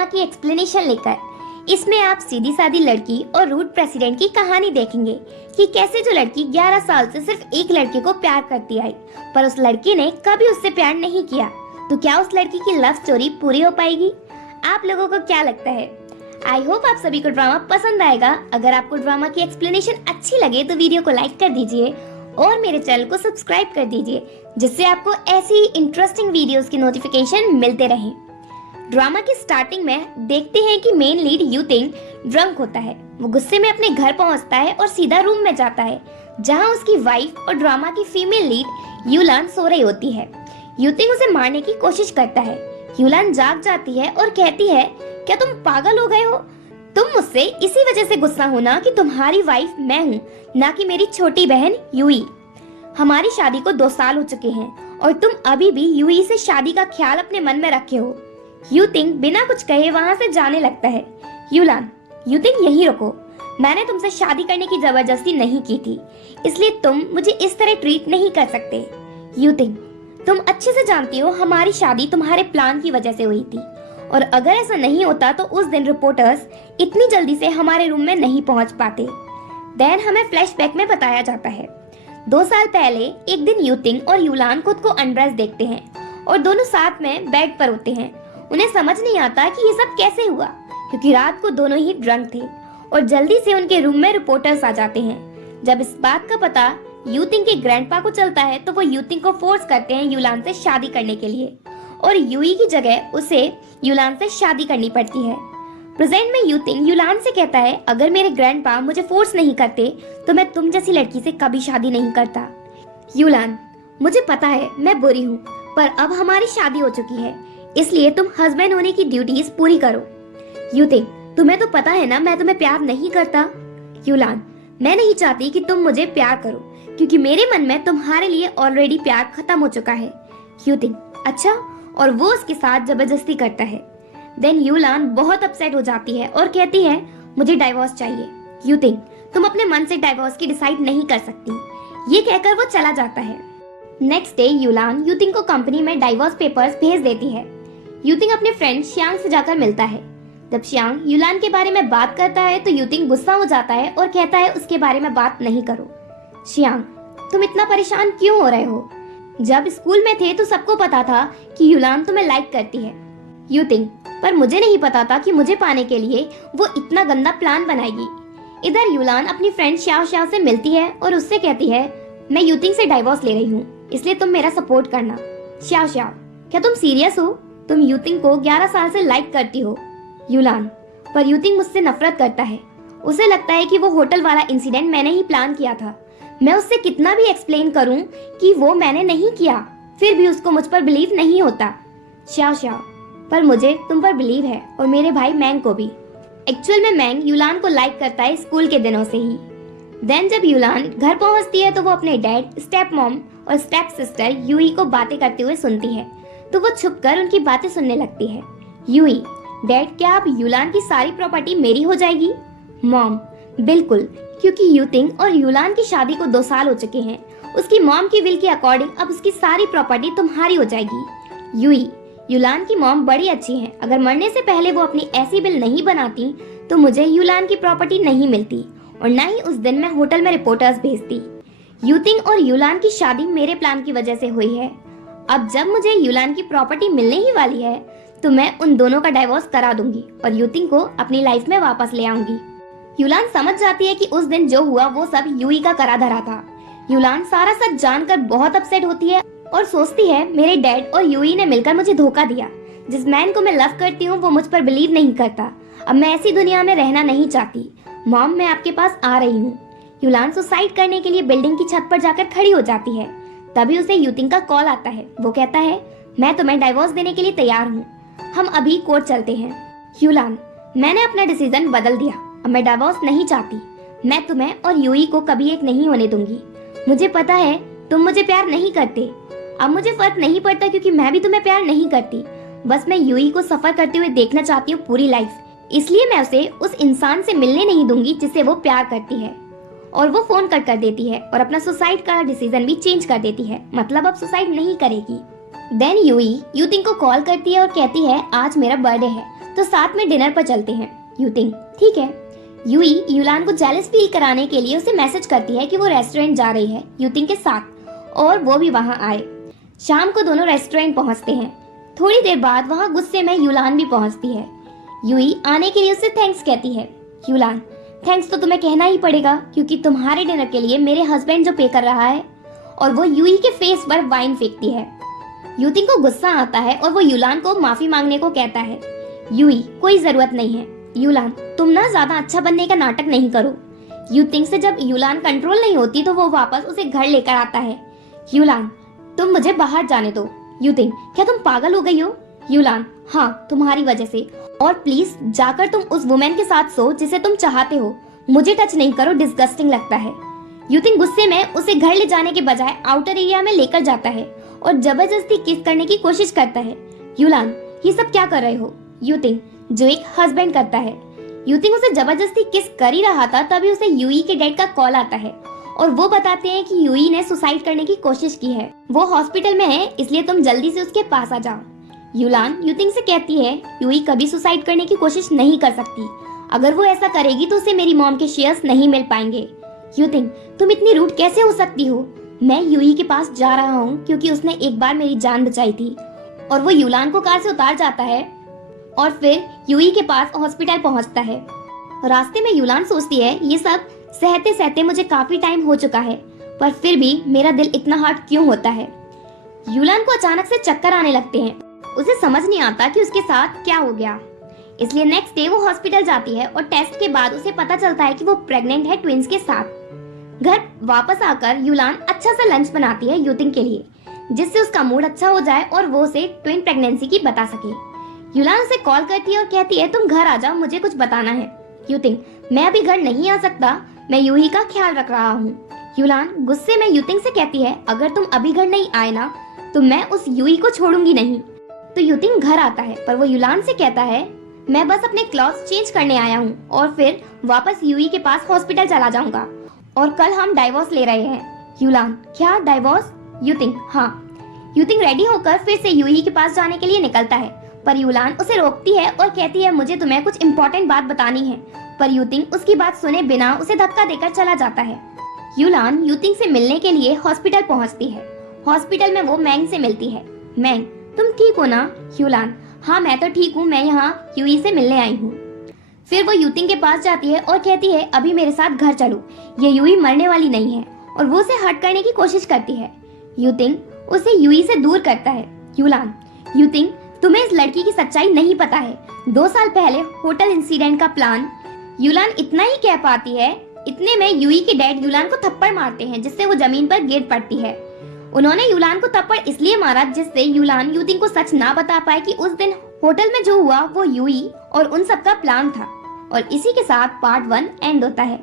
Drama की explanation लेकर। इसमें आप सीधी सादी लड़की और रूड प्रेसिडेंट की कहानी देखेंगे कि कैसे जो लड़की 11 साल से सिर्फ एक लड़के को प्यार करती आई, पर उस लड़के ने कभी उससे प्यार नहीं किया, तो क्या उस लड़की की लव स्टोरी पूरी हो पाएगी? आप लोगों को क्या लगता है? आई होप आप सभी को ड्रामा पसंद आएगा। अगर आपको ड्रामा की एक्सप्लेनेशन अच्छी लगे तो वीडियो को लाइक कर दीजिए और मेरे चैनल को सब्सक्राइब कर दीजिए, जिससे आपको ऐसी ही इंटरेस्टिंग वीडियोस की नोटिफिकेशन मिलते रहें। ड्रामा की स्टार्टिंग में देखते हैं कि मेन लीड यूतिंग ड्रंक होता है। वो गुस्से में अपने घर पहुंचता है और सीधा रूम में जाता है, जहां उसकी वाइफ और ड्रामा की फीमेल लीड यूलान सो रही होती है। यूतिंग उसे मारने की कोशिश करता है। यूलान जाग जाती है और कहती है, क्या तुम पागल हो गए हो? तुम मुझसे इसी वजह से गुस्सा हो ना कि तुम्हारी वाइफ मैं हूँ, ना कि मेरी छोटी बहन यूई। हमारी शादी को 2 साल हो चुके हैं और तुम अभी भी यूई से शादी का ख्याल अपने मन में रखे हो। यूतिंग बिना कुछ कहे वहाँ से जाने लगता है। यूतिंग यहीं रुको, मैंने तुमसे शादी करने की जबरदस्ती नहीं की थी, इसलिए तुम मुझे इस तरह ट्रीट नहीं कर सकते। यूतिंग, तुम अच्छे से जानती हो हमारी शादी तुम्हारे प्लान की वजह से हुई थी, और अगर ऐसा नहीं होता तो उस दिन रिपोर्टर्स इतनी जल्दी से हमारे रूम में नहीं पहुंच पाते। देन हमें फ्लैशबैक में बताया जाता है 2 साल पहले एक दिन यूतिंग और यूलान खुद को अनड्रेस देखते हैं और दोनों साथ में बेड पर होते हैं। उन्हें समझ नहीं आता कि ये सब कैसे हुआ, क्योंकि रात को दोनों ही ड्रंक थे और जल्दी से उनके रूम में रिपोर्टर्स आ जाते हैं। जब इस बात का पता यूतिंग के ग्रैंडपा को चलता है तो वो यूतिंग को फोर्स करते हैं यूलान से शादी करने के लिए, और यूई की जगह उसे यूलान से शादी करनी पड़ती है। प्रेजेंट में यूतिंग यूलान से कहता है, अगर मेरे ग्रैंडपा मुझे फोर्स नहीं करते तो मैं तुम जैसी लड़की से कभी शादी नहीं करता। यूलान, मुझे पता है मैं बुरी हूँ, पर अब हमारी शादी हो चुकी है, इसलिए तुम हस्बैंड होने की ड्यूटीज पूरी करो। यूतिंग, तुम्हें तो पता है ना मैं तुम्हें प्यार नहीं करता। यूलान, मैं नहीं चाहती कि तुम मुझे प्यार करो, क्योंकि मेरे मन में तुम्हारे लिए ऑलरेडी प्यार खत्म हो चुका है। यूतिंग, अच्छा, और वो उसके साथ जबरदस्ती करता है। देन यूलान बहुत अपसेट हो जाती है और कहती है, मुझे डाइवोर्स चाहिए। यूतिंग, तुम अपने मन से डाइवोर्स की डिसाइड नहीं कर सकती। ये कहकर वो चला जाता है। नेक्स्ट डे यूलान यूतिंग को कंपनी में डाइवोर्स पेपर्स भेज देती है। यूतिंग अपने फ्रेंड श्यांग से जाकर मिलता है। जब श्यांग यूलान के बारे में बात करता है तो यूतिंग गुस्सा हो जाता है और कहता है उसके बारे में बात नहीं करो। श्यांग, तुम इतना परेशान क्यों हो रहे हो? जब स्कूल में थे तो सबको पता था कि यूलान तुम्हें लाइक करती है। यूतिंग, पर मुझे नहीं पता था कि मुझे पाने के लिए वो इतना गंदा प्लान बनाएगी। इधर यूलान अपनी फ्रेंड श्याओ श्याओ से मिलती है और उससे कहती है, मैं यूतिंग से डाइवोर्स ले रही हूँ, इसलिए तुम मेरा सपोर्ट करना। श्याओ श्याओ, क्या तुम सीरियस हो? तुम यूतिंग को 11 साल से लाइक करती हो। यूलान, पर यूतिंग मुझसे नफरत करता है। उसे लगता है कि वो होटल वाला इंसिडेंट मैंने ही प्लान किया था। मैं उससे कितना भी एक्सप्लेन करूं कि वो मैंने नहीं किया, फिर भी उसको मुझ पर बिलीव नहीं होता। श्याओ श्याओ, पर मुझे तुम पर बिलीव है और मेरे भाई मैंग को भी। एक्चुअल में मैंग यूलान को लाइक करता है स्कूल के दिनों से ही। देन जब यूलान घर पहुंचती है तो वो अपने डैड, स्टेप मॉम और स्टेप सिस्टर यूई को बातें करते हुए सुनती है, तो वो छुपकर उनकी बातें सुनने लगती है। यूई, डैड, क्या अब यूलान की सारी प्रॉपर्टी मेरी हो जाएगी? मॉम, बिल्कुल, क्योंकि यूतिंग और यूलान की शादी को 2 साल हो चुके हैं। उसकी मॉम की विल के अकॉर्डिंग अब उसकी सारी प्रॉपर्टी तुम्हारी हो जाएगी। यूई, यूलान की मॉम बड़ी अच्छी है, अगर मरने से पहले वो अपनी ऐसी बिल नहीं बनाती तो मुझे यूलान की प्रॉपर्टी नहीं मिलती और न ही उस दिन मैं होटल में रिपोर्टर्स भेजती। यूतिंग और यूलान की शादी मेरे प्लान की वजह से हुई है। अब जब मुझे यूलान की प्रॉपर्टी मिलने ही वाली है तो मैं उन दोनों का डाइवोर्स करा दूंगी और यूतिंग को अपनी लाइफ में वापस ले आऊंगी। यूलान समझ जाती है कि उस दिन जो हुआ वो सब यूई का करा धरा था। यूलान सारा सच जानकर बहुत अपसेट होती है और सोचती है, मेरे डैड और यूई ने मिलकर मुझे धोखा दिया। जिस मैन को मैं लव करती हूँ वो मुझ पर बिलीव नहीं करता। अब मैं ऐसी दुनिया में रहना नहीं चाहती। मॉम, मैं आपके पास आ रही हूँ। यूलान सुसाइड करने के लिए बिल्डिंग की छत पर जाकर खड़ी हो जाती है। तभी उसे यूतिंग का कॉल आता है। वो कहता है, मैं तुम्हें डाइवोर्स देने के लिए तैयार हूँ, हम अभी कोर्ट चलते हैं। यूलान, मैंने अपना डिसीजन बदल दिया, अब मैं डाइवोर्स नहीं चाहती। मैं तुम्हें और यूई को कभी एक नहीं होने दूंगी। मुझे पता है तुम मुझे प्यार नहीं करते, अब मुझे फर्क नहीं पड़ता क्योंकि मैं भी तुम्हें प्यार नहीं करती। बस मैं यूई को सफर करते हुए देखना चाहती हूँ पूरी लाइफ, इसलिए मैं उसे उस इंसान से मिलने नहीं दूंगी जिससे वो प्यार करती है। और वो फोन कट कर देती है और अपना सुसाइड का डिसीजन भी चेंज कर देती है, मतलब अब सुसाइड नहीं करेगी। देन यूई यूतिंग को कॉल करती है और कहती है, आज मेरा बर्थडे है तो साथ में डिनर पर चलते हैं। यूतिंग ठीक है। यूई यूलान को जेलस फील कराने के लिए उसे मैसेज करती है कि वो रेस्टोरेंट जा रही है यूतिंग के साथ और वो भी वहाँ आए। शाम को दोनों रेस्टोरेंट पहुँचते हैं। थोड़ी देर बाद वहाँ गुस्से में यूलान भी पहुँचती है। यूई आने के लिए उसे थैंक्स कहती है। यूलान थैंक्स तो तुम्हें कहना ही पड़ेगा क्योंकि तुम्हारे डिनर के लिए मेरे हस्बैंड जो पे कर रहा है। और वो यूई के फेस पर वाइन फेंकती है। यूतिंग को गुस्सा आता है और वो यूलान को माफी मांगने को कहता है। यूई कोई जरूरत नहीं है। यूलान तुम ना ज्यादा अच्छा बनने का नाटक नहीं करो। यूतिंग से जब यूलान कंट्रोल नहीं होती तो वो वापस उसे घर लेकर आता है। यूलान तुम मुझे बाहर जाने दो। यूतिंग क्या तुम पागल हो गई हो? यूलान हाँ तुम्हारी वजह से। और प्लीज जाकर तुम उस वुमेन के साथ सो जिसे तुम चाहते हो। मुझे टच नहीं करो, डिस्गस्टिंग लगता है। यूतिंग गुस्से में उसे घर ले जाने के बजाय आउटर एरिया में लेकर जाता है और जबरदस्ती किस करने की कोशिश करता है। यूलान ये सब क्या कर रहे हो? यूतिंग जो एक हस्बैंड करता है। यूतिंग उसे जबरदस्ती किस कर ही रहा था तभी उसे यूई के डैड का कॉल आता है और वो बताते हैं कि यूई ने सुसाइड करने की कोशिश की है। वो हॉस्पिटल में है इसलिए तुम जल्दी से उसके पास आ जाओ। यूलान यूतिंग से कहती है यूई कभी सुसाइड करने की कोशिश नहीं कर सकती। अगर वो ऐसा करेगी तो उसे मेरी मॉम के शेयर्स नहीं मिल पाएंगे। यूतिंग तुम इतनी रूड कैसे हो सकती हो? मैं यूई के पास जा रहा हूँ क्योंकि उसने एक बार मेरी जान बचाई थी। और वो यूलान को कार से उतार जाता है और फिर यूई के पास हॉस्पिटल पहुँचता है। रास्ते में यूलान सोचती है ये सब सहते सहते मुझे काफी टाइम हो चुका है पर फिर भी मेरा दिल इतना हार्ड क्यों होता है। यूलान को अचानक से चक्कर आने लगते हैं। उसे समझ नहीं आता कि उसके साथ क्या हो गया, इसलिए नेक्स्ट डे वो हॉस्पिटल जाती है और टेस्ट के बाद उसे पता चलता है कि वो प्रेग्नेंट है ट्विंस के साथ। घर वापस आकर यूलान अच्छा सा लंच बनाती है यूतिंग के लिए जिससे उसका मूड अच्छा हो जाए और वो उसे ट्विन प्रेगनेंसी की बता सके। यूलान उसे कॉल करती है और कहती है तुम घर आ जाओ, मुझे कुछ बताना है। यूतिंग मैं अभी घर नहीं आ सकता, मैं यूही का ख्याल रख रहा हूँ। यूलान गुस्से में यूतिंग से कहती है अगर तुम अभी घर नहीं आए ना तो मैं उस यूही को छोड़ूंगी नहीं। तो यूतिंग घर आता है पर वो यूलान से कहता है मैं बस अपने क्लॉथ्स चेंज करने आया हूँ और फिर वापस यूही के पास हॉस्पिटल चला जाऊंगा और कल हम डाइवोर्स ले रहे हैं। यूलान क्या डाइवोर्स? यूतिंग हाँ। यूतिंग रेडी होकर फिर से यूही के पास जाने के लिए निकलता है पर यूलान उसे रोकती है और कहती है मुझे तुम्हें कुछ इम्पोर्टेंट बात बतानी है। पर यूतिंग उसकी बात सुने बिना उसे धक्का देकर चला जाता है। यूलान यूतिंग से मिलने के लिए हॉस्पिटल पहुंचती है। हॉस्पिटल में वो मैंग से मिलती है। मैंग तुम ठीक हो ना? यूलान हाँ मैं तो ठीक हूँ, मैं यहाँ यूई से मिलने आई हूँ। फिर वो यूतिंग के पास जाती है और कहती है अभी मेरे साथ घर चलो, ये यूई मरने वाली नहीं है और वो उसे हट करने की कोशिश करती है। यूतिंग उसे यूई से दूर करता है। यूतिंग तुम्हें इस लड़की की सच्चाई नहीं पता है। 2 साल पहले होटल इंसिडेंट का प्लान। यूलान इतना ही कह पाती है, इतने में यूई के डैड यूलान को थप्पड़ मारते हैं जिससे वो जमीन पर गिर पड़ती है। उन्होंने यूलान को थप्पड़ इसलिए मारा जिससे यूलान यूतिंग को सच ना बता पाए कि उस दिन होटल में जो हुआ वो यूई और उन सब का प्लान था। और इसी के साथ पार्ट 1 एंड होता है।